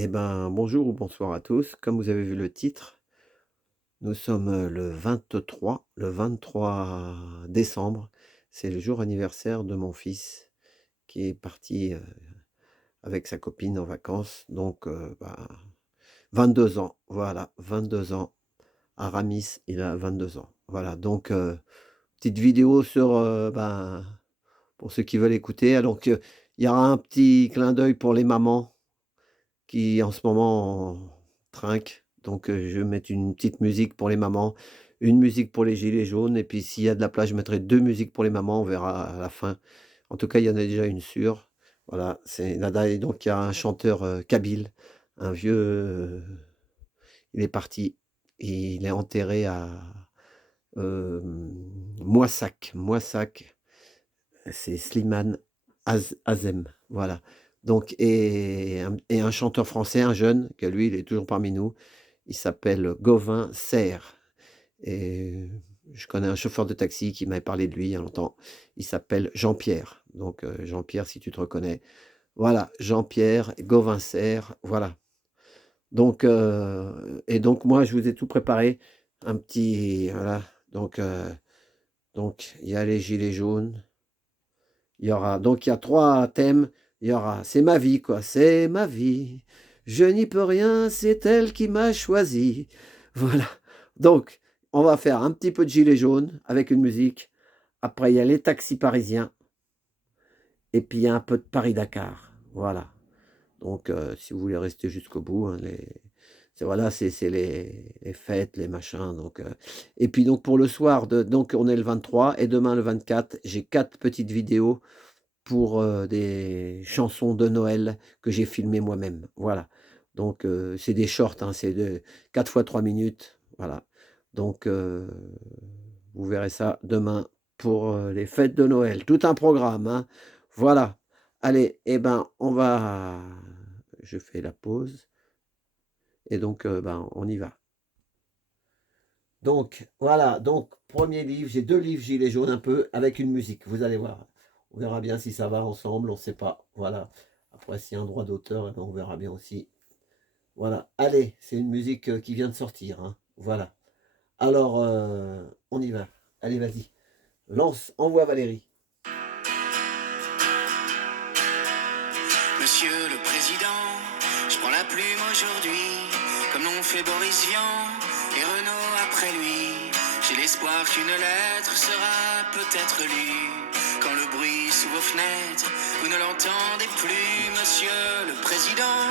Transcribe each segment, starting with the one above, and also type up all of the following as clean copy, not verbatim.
Eh ben, bonjour ou bonsoir à tous. Comme vous avez vu le titre, nous sommes le 23 décembre. C'est le jour anniversaire de mon fils qui est parti avec sa copine en vacances. Donc, 22 ans. Voilà, 22 ans. Aramis, il a 22 ans. Voilà, donc, petite vidéo sur, pour ceux qui veulent écouter. Donc, il y aura un petit clin d'œil pour les mamans qui en ce moment trinquent. Donc, je vais mettre une petite musique pour les mamans, une musique pour les gilets jaunes et puis s'il y a de la place, je mettrai 2 musiques pour les mamans, on verra à la fin. En tout cas, il y en a déjà une sûre. Voilà, c'est nada et donc il y a un chanteur, kabyle, un vieux, il est parti. Il est enterré à, Moissac, c'est Slimane Azem, voilà. Donc un chanteur français, un jeune, que lui, il est toujours parmi nous, il s'appelle Gauvin Serre et je connais un chauffeur de taxi qui m'avait parlé de lui il y a longtemps. Il s'appelle Jean-Pierre, donc Jean-Pierre, si tu te reconnais. Voilà, Jean-Pierre Gauvin Serre, voilà. Donc et donc moi, je vous ai tout préparé, un petit voilà, donc il y a les gilets jaunes. Il y a 3 thèmes. Il y aura «C'est ma vie quoi, c'est ma vie, je n'y peux rien, c'est elle qui m'a choisi». Voilà, donc on va faire un petit peu de gilets jaunes avec une musique. Après il y a les taxis parisiens et puis il y a un peu de Paris-Dakar. Voilà, donc si vous voulez rester jusqu'au bout, hein, c'est les fêtes, les machins, donc et puis donc pour le soir donc on est le 23 et demain le 24, j'ai 4 petites vidéos pour, des chansons de Noël que j'ai filmées moi-même, voilà. Donc c'est des shorts, hein, c'est de 4 fois 3 minutes, voilà. Donc vous verrez ça demain pour, les fêtes de Noël. Tout un programme, hein. Voilà. Allez et ben, je fais la pause et donc on y va. Donc voilà, donc premier livre, j'ai 2 livres gilets jaunes un peu avec une musique, vous allez voir. On verra bien si ça va ensemble, on ne sait pas, voilà. Après s'il y a un droit d'auteur, eh ben, on verra bien aussi. Voilà, allez, c'est une musique, qui vient de sortir, hein, voilà. Alors, on y va. Allez, vas-y, lance, envoie Valérie. Monsieur le Président, je prends la plume aujourd'hui, comme l'ont fait Boris Vian et Renaud après lui. J'ai l'espoir qu'une lettre sera peut-être lue. Quand le bruit sous vos fenêtres, vous ne l'entendez plus, Monsieur le Président.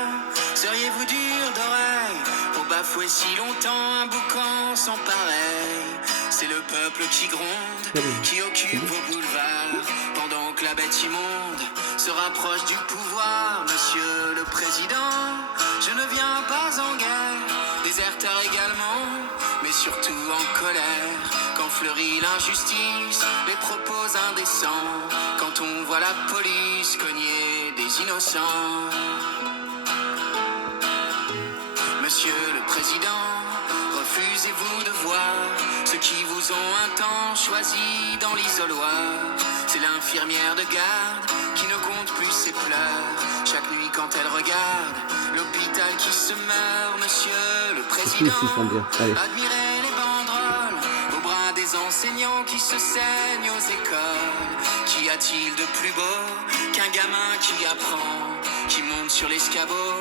Seriez-vous dur d'oreille pour bafouer si longtemps un boucan sans pareil? C'est le peuple qui gronde, qui occupe vos boulevards, pendant que la bête immonde se rapproche du pouvoir. Monsieur le Président, je ne viens pas en guerre, déserteur également, mais surtout en colère. Quand fleurit l'injustice, les propos indécents, quand on voit la police cogner des innocents. Monsieur le Président, refusez-vous de voir ceux qui vous ont un temps choisi dans l'isoloir? C'est l'infirmière de garde qui ne compte plus ses pleurs chaque nuit quand elle regarde l'hôpital qui se meurt. Monsieur le Tous Président, ils sont bien, allez. admirez les banderoles au bras des enseignants qui se saignent aux écoles. Qu'y a-t-il de plus beau qu'un gamin qui apprend, qui monte sur l'escabeau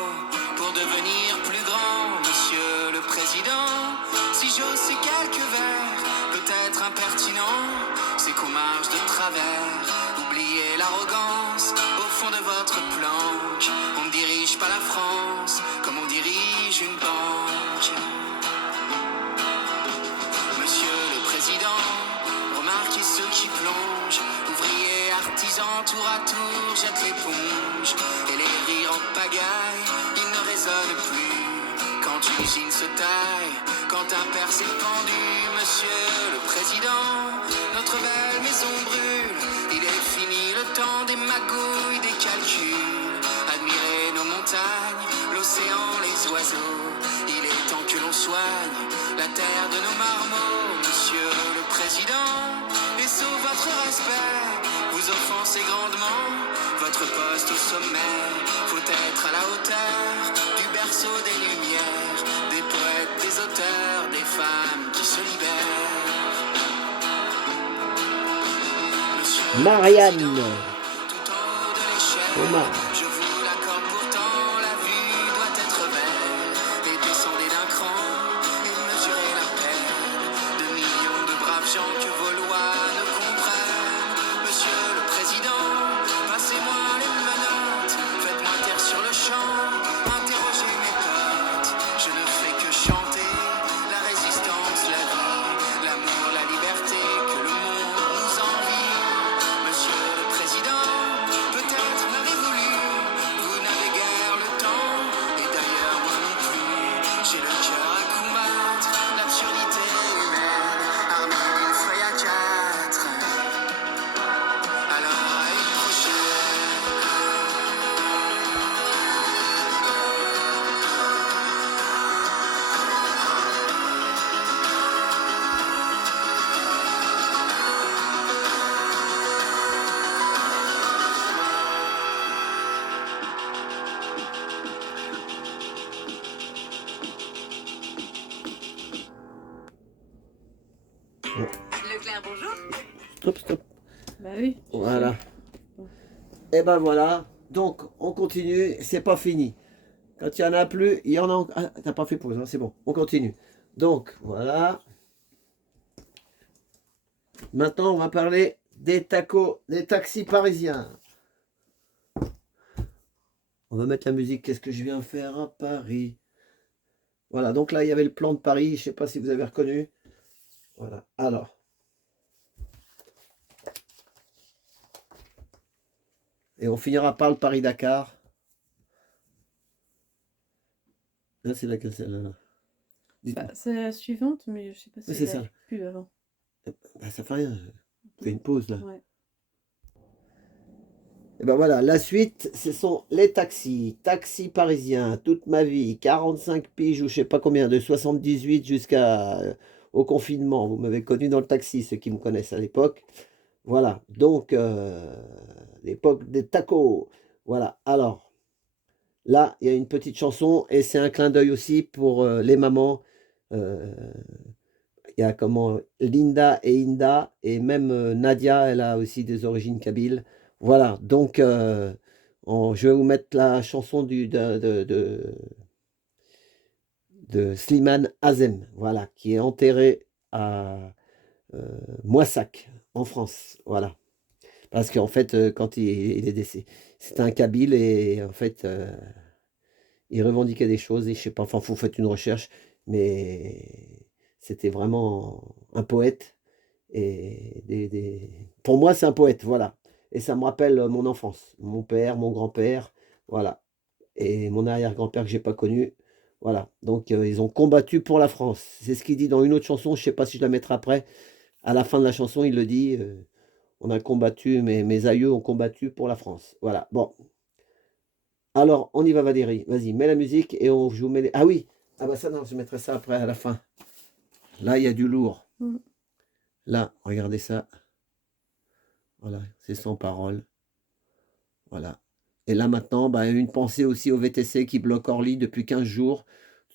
pour devenir plus grand? Monsieur le Président, si j'ose ces quelques vers, peut-être impertinents, c'est qu'on marche de travers. Oubliez l'arrogance au fond de votre planque. On ne dirige pas la France comme on dirige une banque. Monsieur le Président, remarquez ceux qui plongent, ouvriers, artisans, tour à tour, jettent l'éponge. Et les rires en pagaille, ils ne résonnent plus. Quand une usine se taille, quand un père s'est pendu. Monsieur le Président, notre belle maison brûle. Il est fini le temps des magouilles, des calculs. Admirez nos montagnes, l'océan, les oiseaux. Il est temps que l'on soigne la terre de nos marmots. Monsieur le Président, et sauf votre respect, vous offensez grandement votre poste au sommet. Faut être à la hauteur du berceau Marianne, tout en haut de l'échelle. Thomas. Je vous l'accorde pourtant, la vue doit être belle. Et descendez d'un cran et mesurez la peine de millions de braves gens que vos lois ne comprennent. Monsieur le Président, passez-moi les menottes, faites-moi taire sur le champ, interrogez mes potes. Je ne fais que chanter la résistance, la vie, l'amour, la liberté que le monde nous envie. Monsieur le Président, peut-être m'avez-vous lu, vous n'avez guère le temps, et d'ailleurs moi non plus. J'ai le cœur à combattre l'absurdité humaine, armé d'une feuille à 4. Alors à une prochaine. Leclerc, bonjour. Stop, stop. Bah oui. Voilà. Et ben voilà. Donc, on continue. C'est pas fini. Quand il y en a plus, il y en a. Ah, t'as pas fait pause, hein, c'est bon. On continue. Donc, voilà. Maintenant, on va parler des tacos, des taxis parisiens. On va mettre la musique. Qu'est-ce que je viens faire à Paris? Voilà. Donc là, il y avait le plan de Paris. Je sais pas si vous avez reconnu. Voilà. Alors. Et on finira par le Paris-Dakar. Là, c'est laquelle celle-là? Bah, c'est la suivante, mais je sais pas si Oui, c'est elle ça. arrive plus avant. Bah, ça fait rien. On fait une pause là. Ouais. Et ben voilà, la suite, ce sont les taxis. Taxis parisiens, toute ma vie, 45 piges ou je sais pas combien, de 78 jusqu'à au confinement. Vous m'avez connu dans le taxi, ceux qui me connaissent à l'époque. Voilà, donc l'époque des tacos. Voilà, alors là, il y a une petite chanson et c'est un clin d'œil aussi pour les mamans. Euh, Il y a comment Linda et Inda et même Nadia, elle a aussi des origines kabyles. Voilà, donc je vais vous mettre la chanson de Slimane Azem, voilà, qui est enterré à Moissac, en France. Voilà. Parce qu'en fait, quand il est décédé, c'était un kabyle et en fait, il revendiquait des choses et je sais pas, enfin, vous faites une recherche, mais c'était vraiment un poète. Et pour moi, c'est un poète, voilà. Et ça me rappelle mon enfance, mon père, mon grand-père, voilà. Et mon arrière-grand-père que j'ai pas connu, voilà. Donc, ils ont combattu pour la France. C'est ce qu'il dit dans une autre chanson, je sais pas si je la mettrai après. À la fin de la chanson, il le dit, on a combattu, mes aïeux ont combattu pour la France. Voilà, bon. Alors, on y va, Valérie. Vas-y, mets la musique et je vous mets les... Ah oui, ah bah ça, non, je mettrai ça après, à la fin. Là, il y a du lourd. Mm. Là, regardez ça. Voilà, c'est sans parole. Voilà. Et là maintenant, bah, une pensée aussi au VTC qui bloque Orly depuis 15 jours,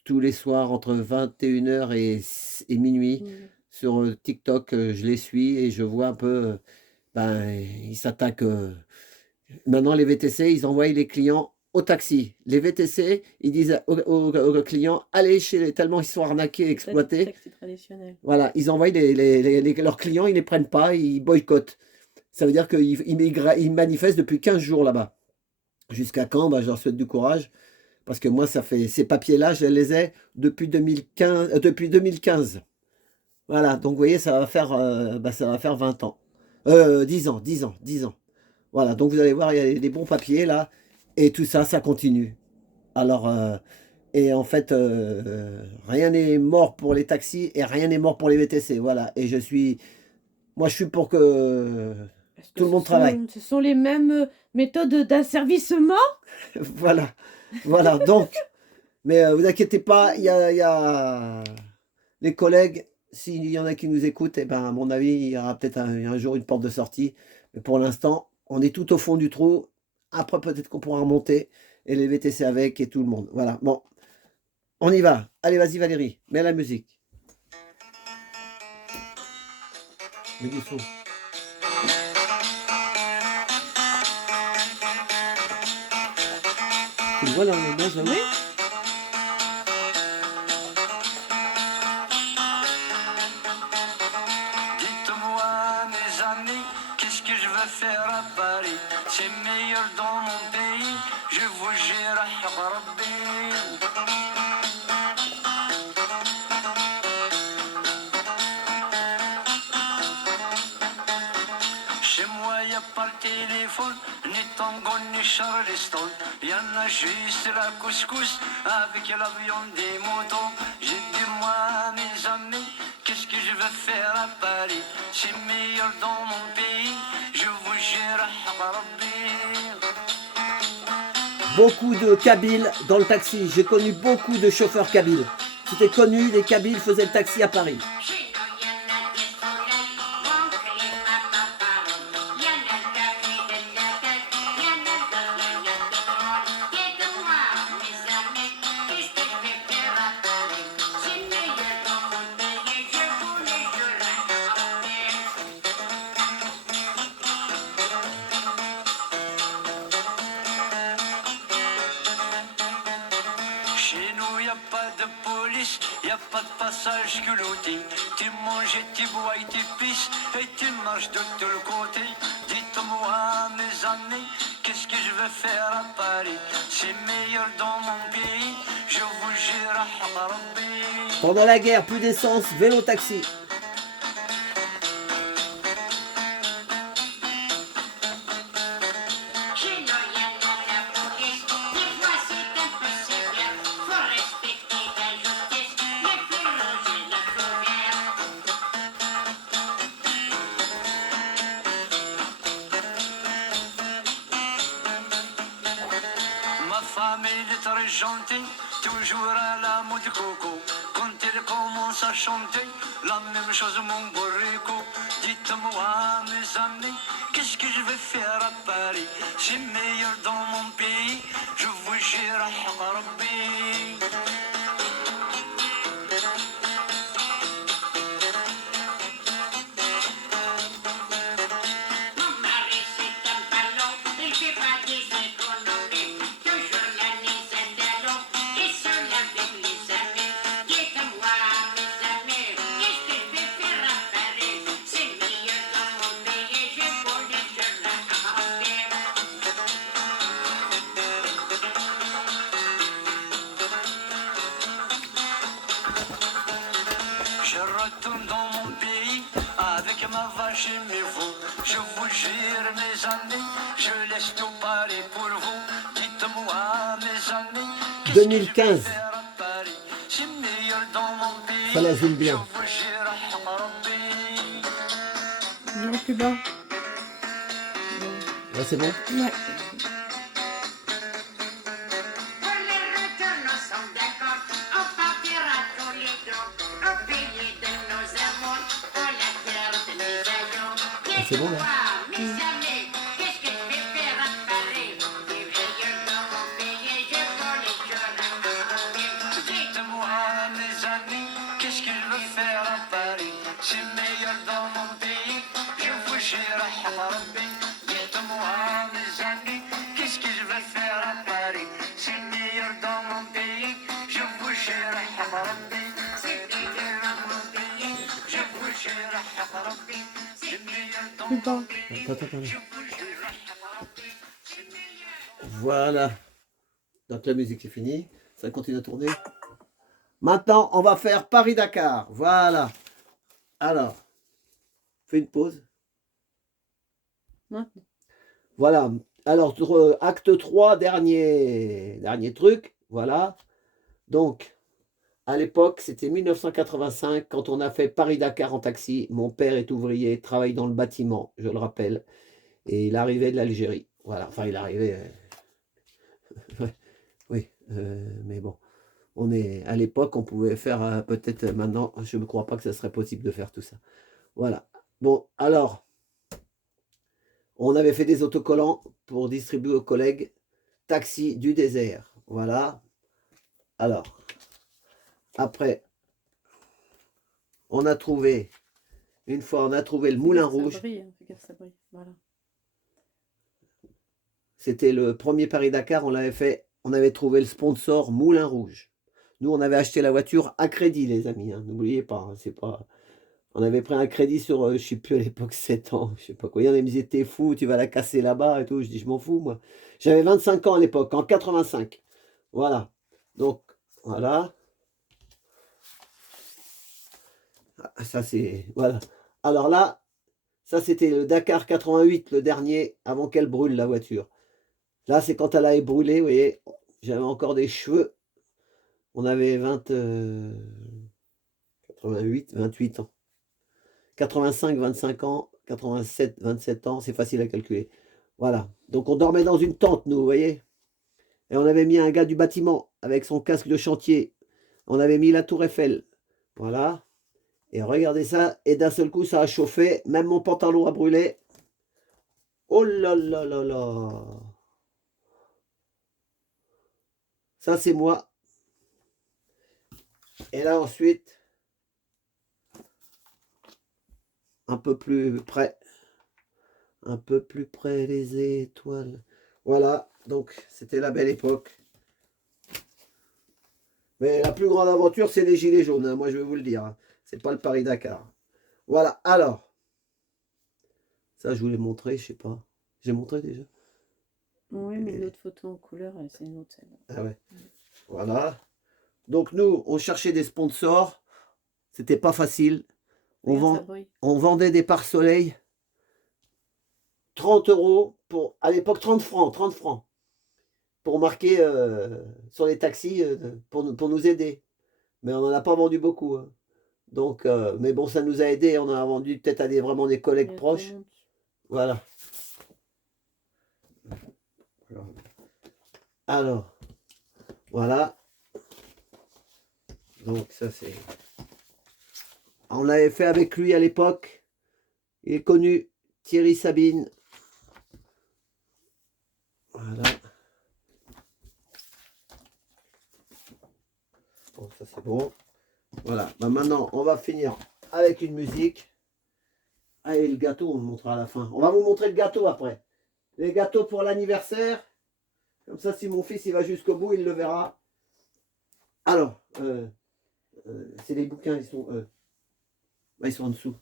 tous les soirs entre 21 h et minuit. Mm. Sur TikTok, je les suis et je vois un peu, ben, ils s'attaquent. Maintenant, les VTC, ils envoient les clients au taxi. Les VTC, ils disent aux clients, allez chez les... Tellement ils sont arnaqués, exploités. Taxi traditionnel. Voilà, ils envoient leurs clients, ils ne les prennent pas, ils boycottent. Ça veut dire qu'ils manifestent depuis 15 jours là-bas. Jusqu'à quand? Bah, je leur souhaite du courage. Parce que moi, ça fait ces papiers-là, je les ai depuis 2015. Depuis 2015. Voilà, donc vous voyez, ça va faire 20 ans. 10 ans, 10 ans, 10 ans. Voilà, donc vous allez voir, il y a des bons papiers là. Et tout ça, ça continue. Alors, et en fait, rien n'est mort pour les taxis et rien n'est mort pour les VTC. Voilà, et moi, je suis pour que Est-ce que tout le monde travaille. Ce sont les mêmes méthodes d'asservissement? Voilà, voilà, donc, mais vous inquiétez pas, il y a les collègues, s'il y en a qui nous écoutent, et ben, à mon avis, il y aura peut-être un jour une porte de sortie. Mais pour l'instant, on est tout au fond du trou. Après, peut-être qu'on pourra remonter et les VTC avec et tout le monde. Voilà, bon, on y va. Allez, vas-y Valérie, mets la musique. Mets du son. Tu le vois dans l'image là? Oui. Dites-moi, mes amis, qu'est-ce que je vais faire à Paris? C'est meilleur dans mon pays, je vous jure, Rabbi. Chez moi, y a pas le téléphone, ni tango, ni Charleston. Y en a juste la couscous avec la viande des moutons. J'ai dit, moi, mes amis, qu'est-ce que je vais faire à Paris? C'est meilleur dans mon pays, je vous jure, Rabbi. Beaucoup de Kabyles dans le taxi. J'ai connu beaucoup de chauffeurs Kabyles. C'était connu, les Kabyles faisaient le taxi à Paris. Chez nous, y a pas de police, y a pas de passage culotté. Tu manges et tu bois et tu pisses et tu marches de tous les côtés. Dites-moi, mes amis, qu'est-ce que je vais faire à Paris? C'est meilleur dans mon pays, je vous jure, Rabbi. Pendant la guerre, plus d'essence, vélo taxi. Chez nous, y a la police. Des fois, c'est un peu sévère. Faut respecter la justice. Les feux rouges et les feux verts. Ma femme elle est très gentille, toujours à la mode coco. Quand elle commence à chanter, la même chose mon borrico. Dites-moi mes amis, qu'est-ce que je vais faire à Paris? C'est meilleur dans mon pays, je vous jure, Rabbi. Mon mari, c'est un ballon. Il fait pas des économies. Toujours la mise à l'eau. Et seul avec les amis. Dites-moi, mes amis, qu'est-ce que je vais faire à Paris? C'est meilleur dans mon pays. Je voulais sur la campagne. Je retourne dans mon pays avec ma vache et mes veaux. Je vous jure, mes amis, je laisse tout parler pour vous. Dites-moi, mes amis, qu'est-ce que je vais 2015. faire à Paris? C'est meilleur dans mon pays. Ça la zoome bien. Je vous jure, Rabbi. Non, plus bas. Là, c'est bon? Ouais. Pour les retours, nous sommes d'accord. On partira tous les deux au pays de nos amours, pour la terre de mes aïeux. c'est bon, là. Dites-moi, mes amis, qu'est-ce que je vais faire à Paris? C'est meilleur dans mon pays, je voulais sur la campagne. Dites-moi, mes amis, qu'est-ce que je veux faire à Paris? C'est meilleur dans mon pays, je vous jure, Rabbi. Dites-moi, mes amis, qu'est-ce que je vais faire à Paris? C'est meilleur dans mon pays, je vous jure, Rabbi. C'est meilleur dans mon pays, je vous jure, Rabbi. C'est meilleur dans Plus bas. mon pays, Attends, attends, je attends. vous jure, Rabbi. C'est meilleur. Voilà. Donc la musique est finie. Ça continue à tourner. Maintenant, on va faire Paris-Dakar. Voilà. Alors, fais une pause. Maintenant. Voilà. Alors, acte 3, dernier truc. Voilà. Donc, à l'époque, c'était 1985 quand on a fait Paris-Dakar en taxi. Mon père est ouvrier, travaille dans le bâtiment, je le rappelle. Et il arrivait de l'Algérie. Voilà. Enfin, il arrivait. Oui, mais bon. On est à l'époque, on pouvait faire peut-être maintenant, je ne crois pas que ce serait possible de faire tout ça. Voilà. Bon, alors, on avait fait des autocollants pour distribuer aux collègues. Taxi du désert. Voilà. Alors, après, on a trouvé, une fois on a trouvé le Moulin Rouge. Ça brille, hein, fais gaffe, ça brille. Voilà. C'était le premier Paris-Dakar, on l'avait fait on avait trouvé le sponsor Moulin Rouge. Nous, on avait acheté la voiture à crédit, les amis. Hein. N'oubliez pas, hein, c'est pas. On avait pris un crédit sur, je sais plus à l'époque, 7 ans, je sais pas quoi. Il y en a qui me disaient, t'es fou, tu vas la casser là-bas et tout. Je dis, je m'en fous, moi. J'avais 25 ans à l'époque, en 85. Voilà. Donc, voilà. Ah, ça, c'est. Voilà. Alors là, ça, c'était le Dakar 88, le dernier, avant qu'elle brûle la voiture. Là, c'est quand elle avait brûlé, vous voyez, j'avais encore des cheveux. On avait 88, 28 ans. 85, 25 ans, 87, 27 ans, c'est facile à calculer. Voilà. Donc on dormait dans une tente, nous, vous voyez. Et on avait mis un gars du bâtiment avec son casque de chantier. On avait mis la tour Eiffel. Voilà. Et regardez ça. Et d'un seul coup, ça a chauffé. Même mon pantalon a brûlé. Oh là là là là. Ça, c'est moi. Et là, ensuite, un peu plus près. Un peu plus près, les étoiles. Voilà. Donc, c'était la belle époque. Mais la plus grande aventure, c'est les gilets jaunes. Hein, moi, je vais vous le dire. Hein. C'est pas le Paris-Dakar. Voilà. Alors. Ça, je vous l'ai montré, je sais pas. J'ai montré déjà. Oui, mais l'autre photo en couleur, c'est une autre celle. Ah ouais. Voilà. Donc nous, on cherchait des sponsors. C'était pas facile. Regarde, ça brille. On vendait des pare-soleil. 30 € pour, à l'époque, 30 francs. Pour marquer sur les taxis pour nous aider. Mais on n'en a pas vendu beaucoup. Hein. Donc, mais bon, ça nous a aidé. On en a vendu peut-être à vraiment des collègues proches. Voilà. Alors, voilà. Donc ça c'est... On l'avait fait avec lui à l'époque. Il est connu, Thierry Sabine. Voilà. Bon, ça c'est bon. Voilà. Bah, maintenant, on va finir avec une musique. Allez, le gâteau, on le montrera à la fin. On va vous montrer le gâteau après. Les gâteaux pour l'anniversaire. Comme ça, si mon fils il va jusqu'au bout, il le verra. Alors, c'est les bouquins, ils sont en dessous.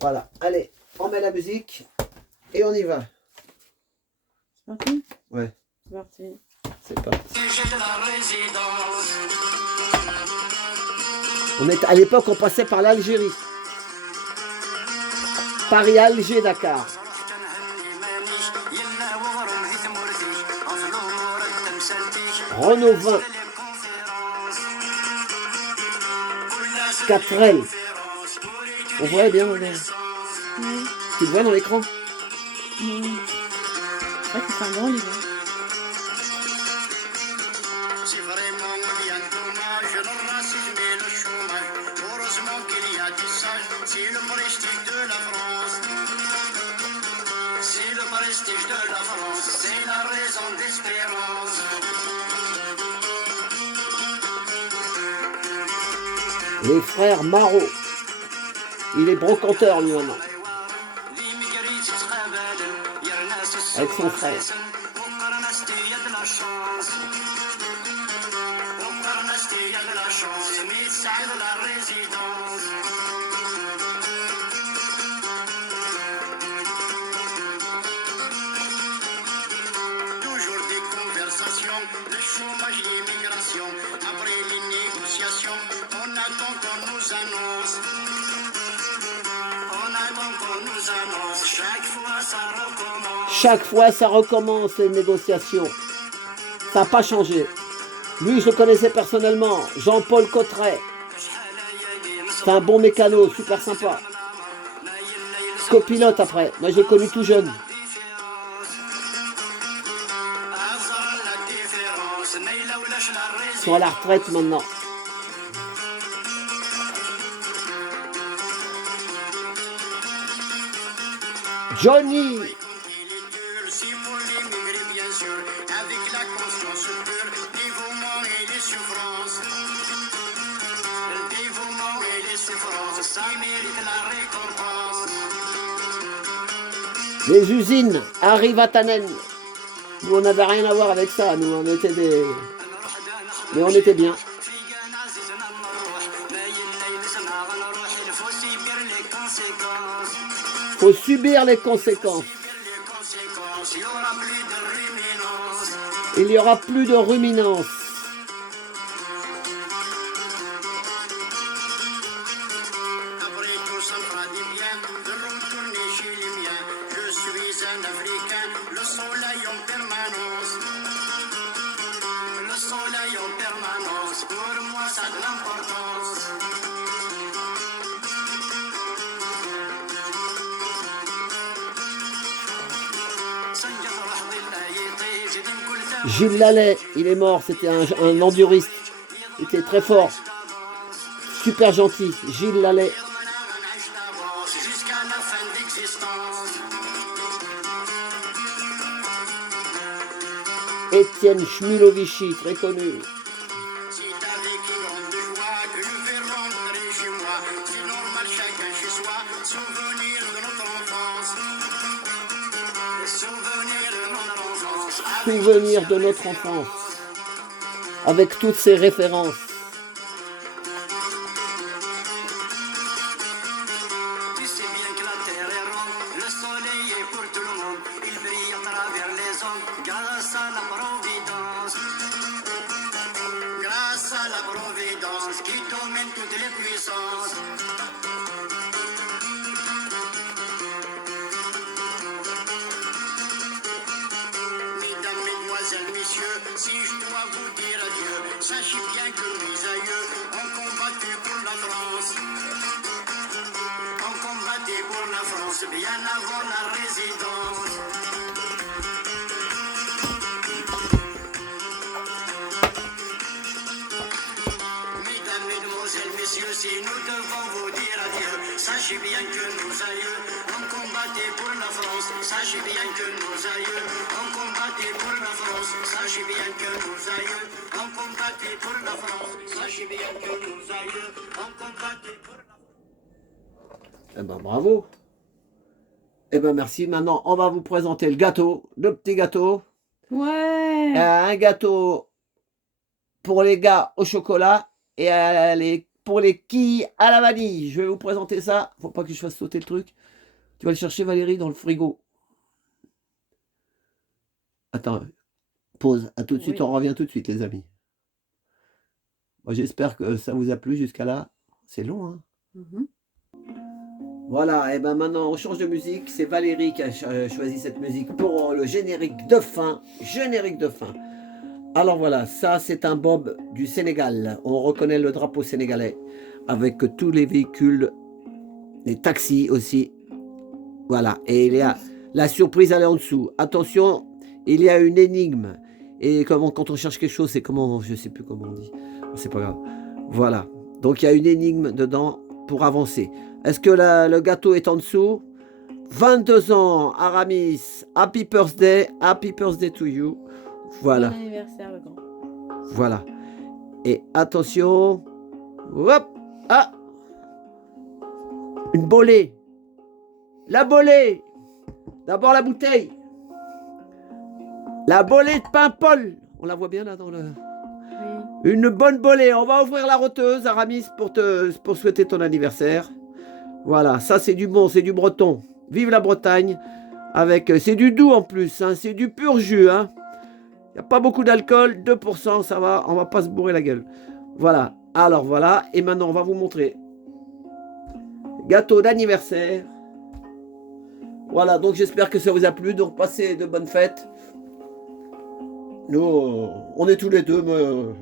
Voilà, allez, on met la musique et on y va. C'est parti? Ouais, C'est parti. c'est parti. À l'époque, on passait par l'Algérie. Paris-Alger, Dakar. Renault 20. 4L. On voit bien, tu le vois dans l'écran? Oui. Ouais, c'est un grand livre. C'est vraiment bien dommage, le racisme et le chômage. Heureusement qu'il y a des sages, c'est le prestige de la France. C'est le prestige de la France, c'est la raison d'espérance. Les frères Marot. Il est brocanteur lui maintenant. Avec son frère. Toujours des conversations, le chômage, l'immigration. Après les négociations, on attend qu'on nous annonce. On attend qu'on nous annonce. Chaque fois ça recommence. Chaque fois, ça recommence les négociations. Ça n'a pas changé. Lui, je le connaissais personnellement. Jean-Paul Cotteret. C'est un bon mécano, super sympa. Copilote après. Moi, je l'ai connu tout jeune. Ils sont à la retraite maintenant. Johnny. C'est pour l'émigrer bien sûr, avec la conscience pure, dévouement et les souffrances. Le dévouement et les souffrances, ça mérite la récompense. Les usines arrivent à Tannen. Nous, on n'avait rien à voir avec ça. Nous, on était des... Mais on était bien. Faut subir les conséquences. Il n'y aura plus de ruminance. Après tout, ça me fera du bien de retourner chez les miens. Je suis un Africain, le soleil en permanence. Le soleil en permanence, pour moi ça a de l'importance. Gilles Lallet, il est mort. C'était un enduriste. Il était très fort. Super gentil. Gilles Lallet. Jusqu'à la fin de l'existence. Étienne Schmilovici, très connu. C'est avec une grande joie que je vais rentrer chez moi. C'est normal, chacun chez soi. Souvenir de notre enfance. Souvenir de notre enfance. Souvenir de notre enfance. Avec toutes ces références. Tu sais bien que la terre est ronde, le soleil est pour tout le monde. Il brille à travers les ondes, grâce à la providence. Grâce à la providence qui domine toutes les puissances. Mesdames, mesdemoiselles, messieurs, si je dois vous dire adieu, sachez bien que mes aïeux ont combattu pour la France. Ont combattu pour la France bien avant la résidence. Mesdames, mesdemoiselles, messieurs, si nous devons vous dire adieu, sachez bien que nos aïeux ont combattu pour la France. Sachez bien que nos aïeux ont combattu pour la France. Sachez bien que nos aïeux ont combattu pour la France. Sachez bien que nos aïeux ont combattu pour la France. Eh ben bravo. Eh ben merci. Maintenant, on va vous présenter le gâteau, le petit gâteau. Ouais. Un gâteau pour les gars au chocolat et pour les quilles à la vanille. Je vais vous présenter ça. Faut pas que je fasse sauter le truc. Tu vas le chercher, Valérie, dans le frigo. Attends, pause. À tout de suite, Oui. on revient tout de suite, les amis. Moi, j'espère que ça vous a plu jusqu'à là. C'est long, hein? Mhm. Voilà, et ben maintenant on change de musique. C'est Valérie qui a choisi cette musique pour le générique de fin. Générique de fin. Alors voilà, ça c'est un bob du Sénégal. On reconnaît le drapeau sénégalais avec tous les véhicules, les taxis aussi. Voilà, et il y a la surprise, elle est en dessous. Attention, il y a une énigme. Et quand on cherche quelque chose, c'est comment, je sais plus comment on dit. C'est pas grave. Voilà, donc il y a une énigme dedans pour avancer. Est-ce que le gâteau est en dessous? 22 ans, Aramis, happy birthday to you. Voilà, Bon anniversaire, le grand. voilà. Et attention, hop, ah, une bolée. La bolée. D'abord la bouteille. La bolée de Paimpol. On la voit bien là dans le... Oui. Une bonne bolée. On va ouvrir la roteuse, Aramis, pour souhaiter ton anniversaire. Voilà, ça c'est du bon, c'est du breton. Vive la Bretagne. C'est du doux en plus, hein, c'est du pur jus. Hein. Il n'y a pas beaucoup d'alcool, 2%, ça va, on va pas se bourrer la gueule. Voilà, alors voilà, et maintenant on va vous montrer. Gâteau d'anniversaire. Voilà, donc j'espère que ça vous a plu, donc passez de bonnes fêtes. Nous, on est tous les deux, mais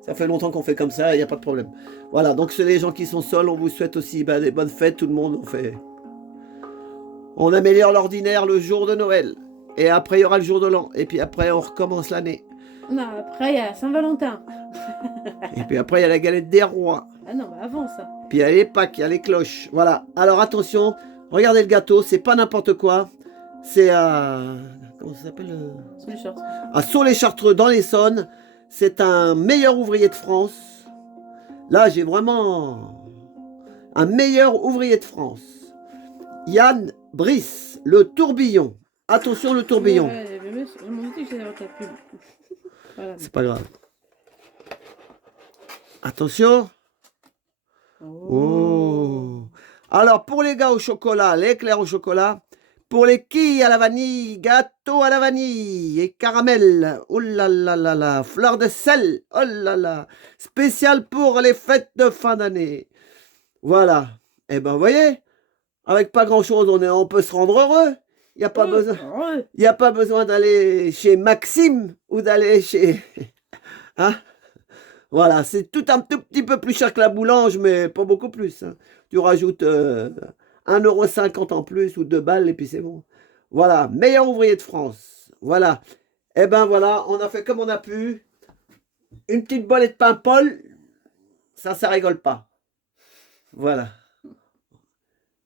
ça fait longtemps qu'on fait comme ça, il n'y a pas de problème. Voilà, donc c'est les gens qui sont seuls, on vous souhaite aussi des bonnes fêtes, tout le monde, on améliore l'ordinaire le jour de Noël. Et après, il y aura le jour de l'an. Et puis après, on recommence l'année. Non, après, il y a Saint-Valentin. Et puis après, il y a la galette des rois. Ah non, bah avant ça. Puis il y a les Pâques, il y a les cloches. Voilà. Alors attention, regardez le gâteau, c'est pas n'importe quoi. C'est à... Comment ça s'appelle Sous les shorts. À Saulx-les-Chartreux, dans l'Essonne. C'est un meilleur ouvrier de France. Là, j'ai vraiment un meilleur ouvrier de France. Yann Brice, le tourbillon. Attention, le tourbillon. Ouais, Je m'en doutais que j'allais avoir ta pub. Voilà. C'est pas grave. Attention. Oh. Alors, pour les gars au chocolat, l'éclair au chocolat. Pour les quilles à la vanille, gâteau à la vanille et caramel. Oh là là là là. Fleur de sel. Oh là là. Spécial pour les fêtes de fin d'année. Voilà. Eh ben, vous voyez, avec pas grand-chose, on peut se rendre heureux. Il n'y a pas besoin. Ouais. Il n'y a pas besoin d'aller chez Maxime ou d'aller chez... Hein? Voilà, c'est tout un tout petit peu plus cher que la boulange, mais pas beaucoup plus. Hein. Tu rajoutes 1,50 € en plus ou 2 balles et puis c'est bon. Voilà, meilleur ouvrier de France. Voilà. Eh ben voilà, on a fait comme on a pu. Une petite bolée de pain Paul, ça rigole pas. Voilà.